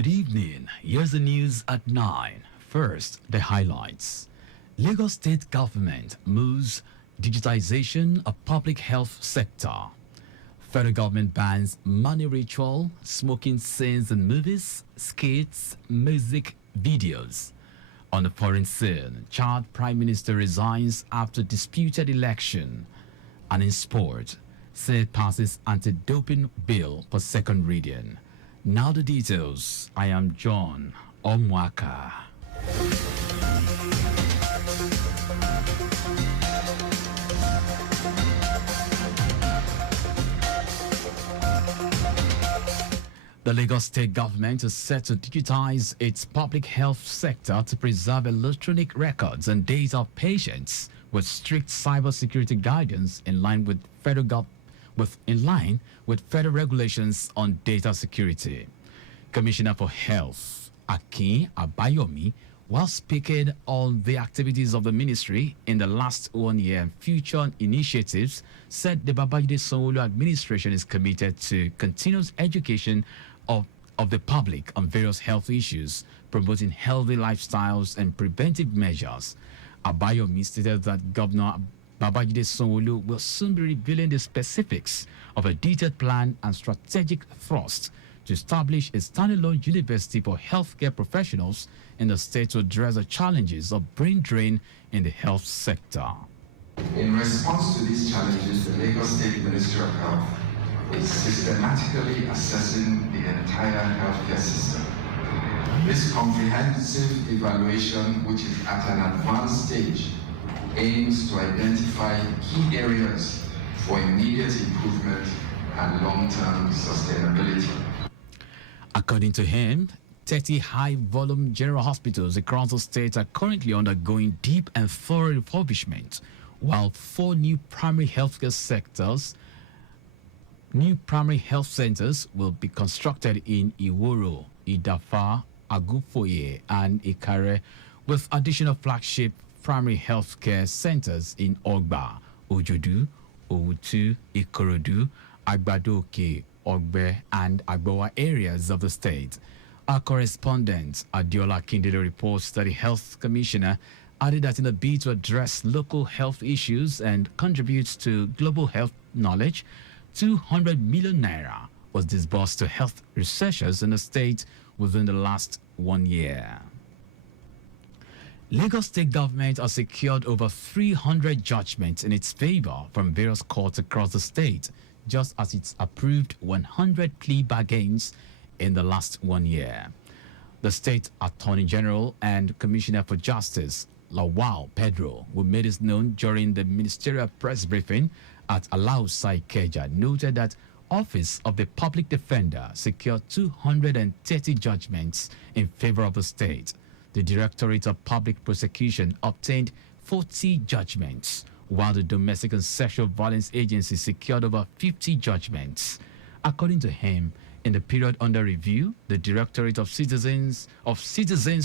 Good evening. Here's the news at 9. First, the highlights. Lagos State Government moves digitization of public health sector. Federal government bans money ritual, smoking scenes in movies, skits, music, videos. On the foreign scene, Chad Prime Minister resigns after disputed election. And in sport, Senate passes anti-doping bill for second reading. Now the details. I am John Omoaka. The Lagos State government is set to digitize its public health sector to preserve electronic records and data of patients with strict cybersecurity guidance in line with federal regulations on data security. Commissioner for Health, Akin Abayomi, while speaking on the activities of the ministry in the last 1 year and future initiatives, said the Babajide Sanwo-Olu administration is committed to continuous education of the public on various health issues, promoting healthy lifestyles and preventive measures. Abayomi stated that Governor Babajide Sanwo-Olu will soon be revealing the specifics of a detailed plan and strategic thrust to establish a standalone university for healthcare professionals in the state to address the challenges of brain drain in the health sector. In response to these challenges, the Lagos State Ministry of Health is systematically assessing the entire healthcare system. This comprehensive evaluation, which is at an advanced stage, aims to identify key areas for immediate improvement and long-term sustainability. According to him, 30 high-volume general hospitals across the state are currently undergoing deep and thorough refurbishment, while 4 new primary health centers will be constructed in Iworo, Idafa, Agufoye, and Ikare, with additional flagship primary healthcare centers in Ogba, Ojodu, Owutu, Ikorodu, Agbadoke, Ogbe, and Agbowa areas of the state. Our correspondent, Adiola Kindele, reports that the health commissioner added that in a bid to address local health issues and contribute to global health knowledge, 200 million naira was disbursed to health researchers in the state within the last 1 year. Lagos State government has secured over 300 judgments in its favor from various courts across the state, just as it's approved 100 plea bargains in the last 1 year. The State Attorney General and Commissioner for Justice, Lawal Pedro, who made this known during the ministerial press briefing at Alausa Ikeja, noted that Office of the Public Defender secured 230 judgments in favor of the state. The Directorate of Public Prosecution obtained 40 judgments, while the Domestic and Sexual Violence Agency secured over 50 judgments. According to him, in the period under review, the Directorate of Citizens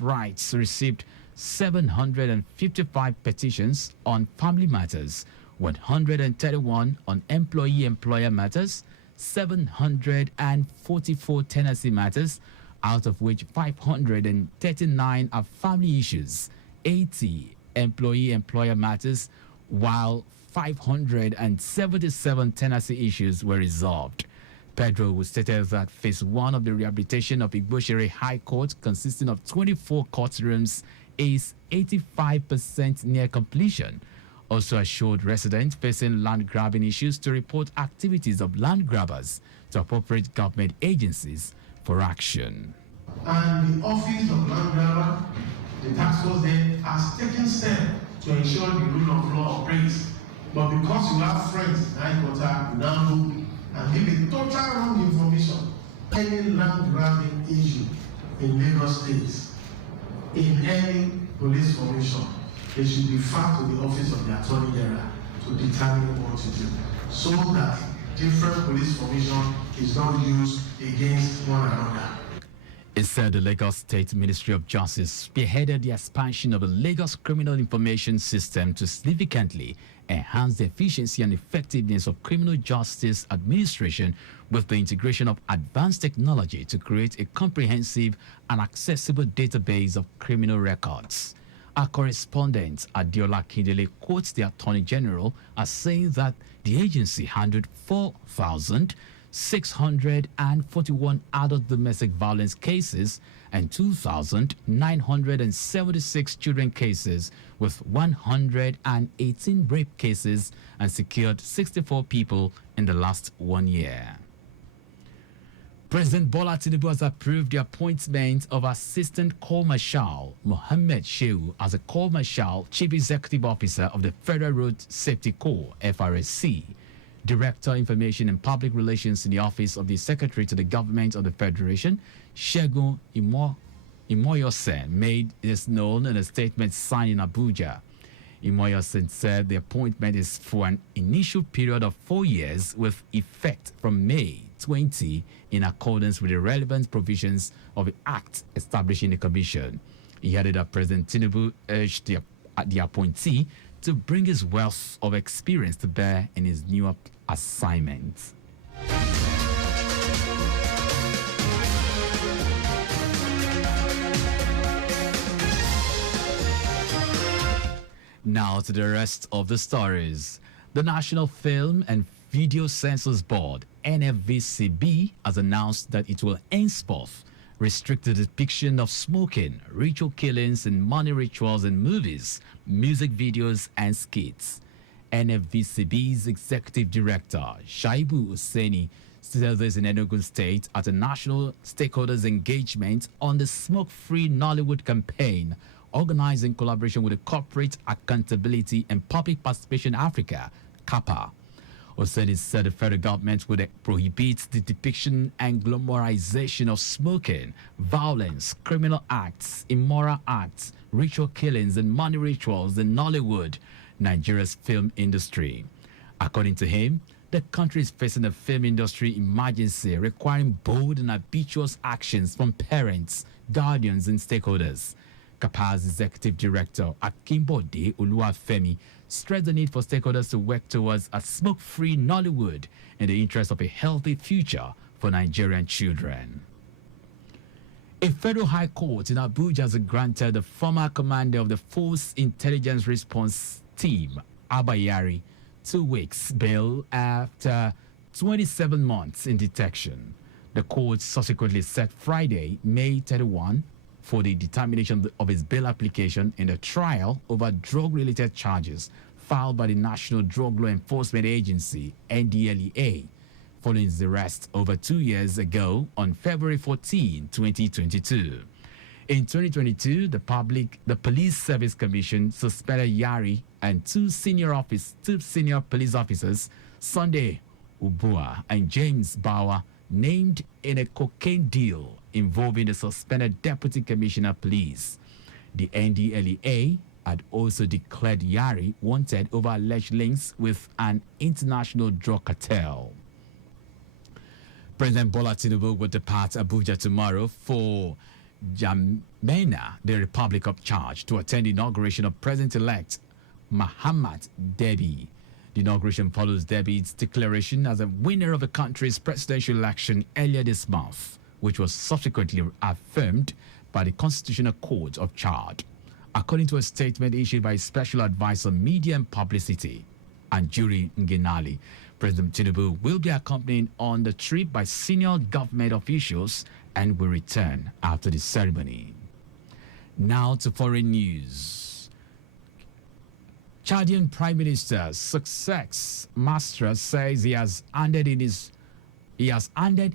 Rights received 755 petitions on family matters, 131 on employee-employer matters, 744 tenancy matters, out of which 539 are family issues, 80 employee-employer matters, while 577 tenancy issues were resolved. Pedro stated that phase 1 of the rehabilitation of Igboshere High Court, consisting of 24 courtrooms, is 85% near completion. Also assured residents facing land grabbing issues to report activities of land grabbers to appropriate government agencies for action. And the Office of Land Grabber, the task force there, has taken steps to ensure the rule of law operates. But because you have friends in high court, you now go and give a total wrong information. Any land grabbing issue in Lagos State, in any police formation, they should be referred to the Office of the Attorney General to determine what to do, so that different police formation is not used against one another. It said the Lagos State Ministry of Justice spearheaded the expansion of the Lagos Criminal Information System to significantly enhance the efficiency and effectiveness of criminal justice administration with the integration of advanced technology to create a comprehensive and accessible database of criminal records. Our correspondent Adiola Kindele quotes the Attorney General as saying that the agency handled 4,641 adult domestic violence cases and 2,976 children cases, with 118 rape cases, and secured 64 people in the last 1 year. President Bola Tinubu has approved the appointment of Assistant Corps Marshal Mohammed Shehu as a Corps Marshal Chief Executive Officer of the Federal Road Safety Corps, FRSC. Director Information and Public Relations in the Office of the Secretary to the Government of the Federation, Segun Imoyosen, made this known in a statement signed in Abuja. Imoyosen said the appointment is for an initial period of 4 years with effect from May 20 in accordance with the relevant provisions of the Act establishing the Commission. He added that President Tinubu urged the appointee to bring his wealth of experience to bear in his new assignment. Now to the rest of the stories. The National Film and Video Censors Board, NFVCB, has announced that it will henceforth restrict the depiction of smoking, ritual killings, and money rituals in movies, music videos, and skits. NFVCB's Executive Director, Shaibu Hussaini, said this in Enugu State at a national stakeholders engagement on the Smoke-Free Nollywood campaign, organized in collaboration with the Corporate Accountability and Public Participation Africa, CAPA. Hussaini said the federal government would prohibit the depiction and glamorization of smoking, violence, criminal acts, immoral acts, ritual killings, and money rituals in Nollywood, Nigeria's film industry. According to him, the country is facing a film industry emergency requiring bold and ambitious actions from parents, guardians, and stakeholders. CAPA's Executive Director, Akimbode Oluwafemi, stressed the need for stakeholders to work towards a smoke-free Nollywood in the interest of a healthy future for Nigerian children. A federal high court in Abuja has granted the former commander of the Force Intelligence Response Team, Abayari, 2 weeks bail after 27 months in detention. The court subsequently set Friday, May 31, for the determination of his bail application in a trial over drug-related charges filed by the National Drug Law Enforcement Agency, NDLEA, following his arrest over 2 years ago on February 14, 2022. In 2022, the Police Service Commission suspended Yari and two senior police officers, Sunday Ubua and James Bauer, named in a cocaine deal involving the suspended Deputy Commissioner of Police. The NDLEA had also declared Yari wanted over alleged links with an international drug cartel. President Bola Tinubu will depart Abuja tomorrow for Jamena, the Republic of Chad, to attend the inauguration of President-elect Mahamat Debi. The inauguration follows Debi's declaration as a winner of the country's presidential election earlier this month, which was subsequently affirmed by the Constitutional Court of Chad. According to a statement issued by Special Advisor Media and Publicity, Anjuri Ngenali, President Tinubu will be accompanied on the trip by senior government officials and will return after the ceremony. Now to foreign news. Chadian Prime Minister Success Mastra says he has handed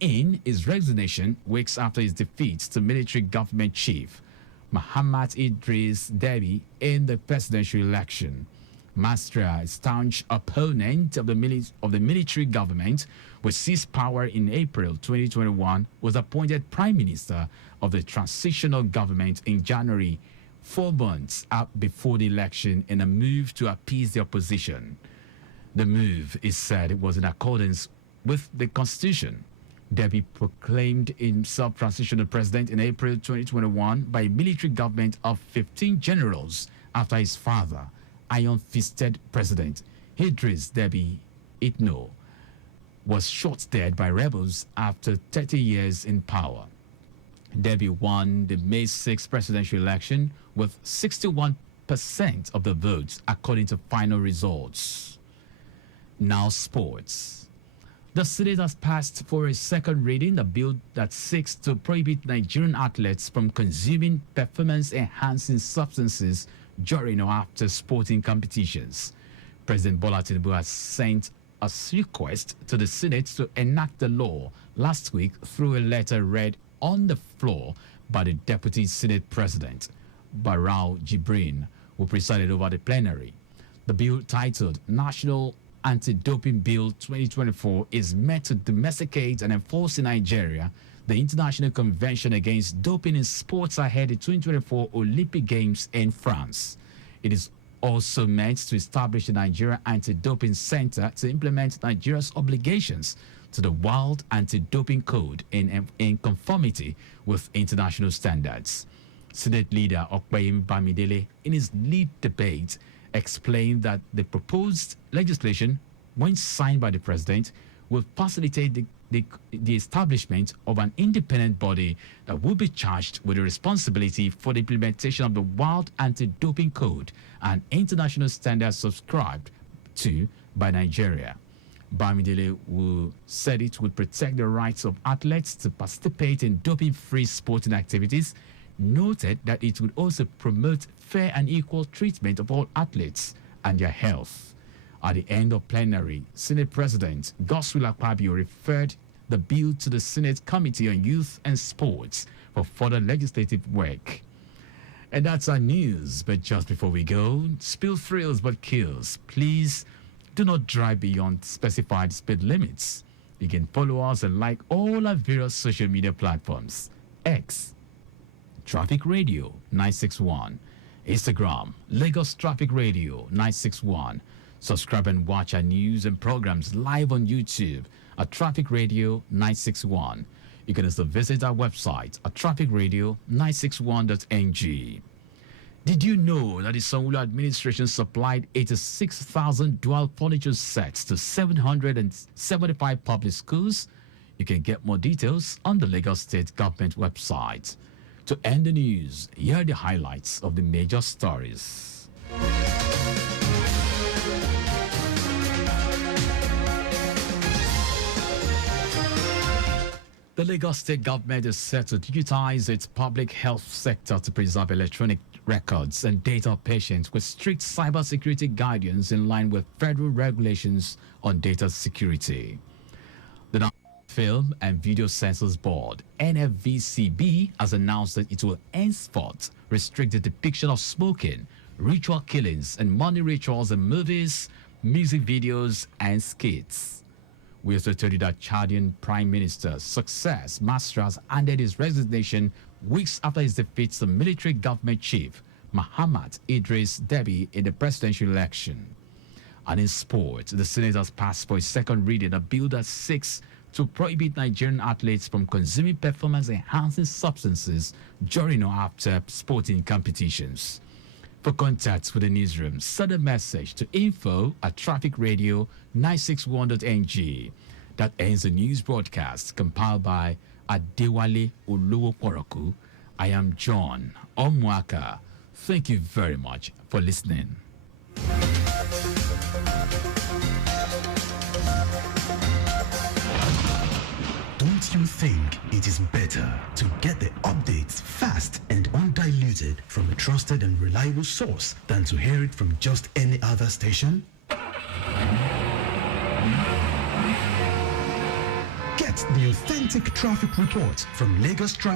in his resignation weeks after his defeat to military government chief Mahamat Idris Deby in the presidential election. Mastra, a staunch opponent of the military government, which seized power in April 2021, was appointed Prime Minister of the transitional government in January, 4 months before the election, in a move to appease the opposition. The move is said was in accordance with the Constitution. Derby proclaimed himself transitional president in April 2021 by a military government of 15 generals after his father, iron-fisted President Idris Deby Itno, was shot dead by rebels after 30 years in power. Deby won the May 6 presidential election with 61% of the votes according to final results. Now sports. The Senate has passed for a second reading a bill that seeks to prohibit Nigerian athletes from consuming performance-enhancing substances during or after sporting competitions. President Bola Tinubu has sent a request to the Senate to enact the law last week through a letter read on the floor by the Deputy Senate President, Barau Jibrin, who presided over the plenary. The bill, titled National Anti-Doping Bill 2024, is meant to domesticate and enforce in Nigeria the International Convention Against Doping in Sports ahead of the 2024 Olympic Games in France. It is also meant to establish the Nigeria Anti-Doping Center to implement Nigeria's obligations to the World Anti-Doping Code in conformity with international standards. Senate leader Okpeyemi Bamidele, in his lead debate, explained that the proposed legislation, when signed by the president, will facilitate the establishment of an independent body that will be charged with the responsibility for the implementation of the World Anti-Doping Code and international standards subscribed to by Nigeria. Bamidele said it would protect the rights of athletes to participate in doping-free sporting activities, noted that it would also promote fair and equal treatment of all athletes and their health. At the end of plenary, Senate President Godswill Akpabio referred the bill to the Senate Committee on Youth and Sports for further legislative work. And that's our news. But just before we go, spill thrills but kills. Please do not drive beyond specified speed limits. You can follow us and like all our various social media platforms. X, Traffic Radio 961. Instagram, Lagos Traffic Radio 961. Subscribe and watch our news and programs live on YouTube at Traffic Radio 961. You can also visit our website at trafficradio961.ng. Did you know that the Sanwo-Olu administration supplied 86,000 dual furniture sets to 775 public schools? You can get more details on the Lagos State Government website. To end the news, here are the highlights of the major stories. The Lagos State Government is set to digitize its public health sector to preserve electronic records and data of patients with strict cybersecurity guidance in line with federal regulations on data security. The Film and Video Censors Board, NFVCB, has announced that it will henceforth restrict the depiction of smoking, ritual killings, and money rituals in movies, music videos, and skits. We also told you that Chadian Prime Minister Success Masra handed his resignation weeks after his defeat to military government chief Muhammad Idris Deby in the presidential election. And in sports, the Senate has passed for a second reading a bill that seeks to prohibit Nigerian athletes from consuming performance-enhancing substances during or after sporting competitions. For contacts with the newsroom, send a message to info@trafficradio961.ng. That ends the news broadcast compiled by Adewale Olowo-Poroku. I am John Omoaka. Thank you very much for listening. Don't you think it is better to get the updates fast and undiluted from a trusted and reliable source than to hear it from just any other station? Get the authentic traffic report from Lagos Traffic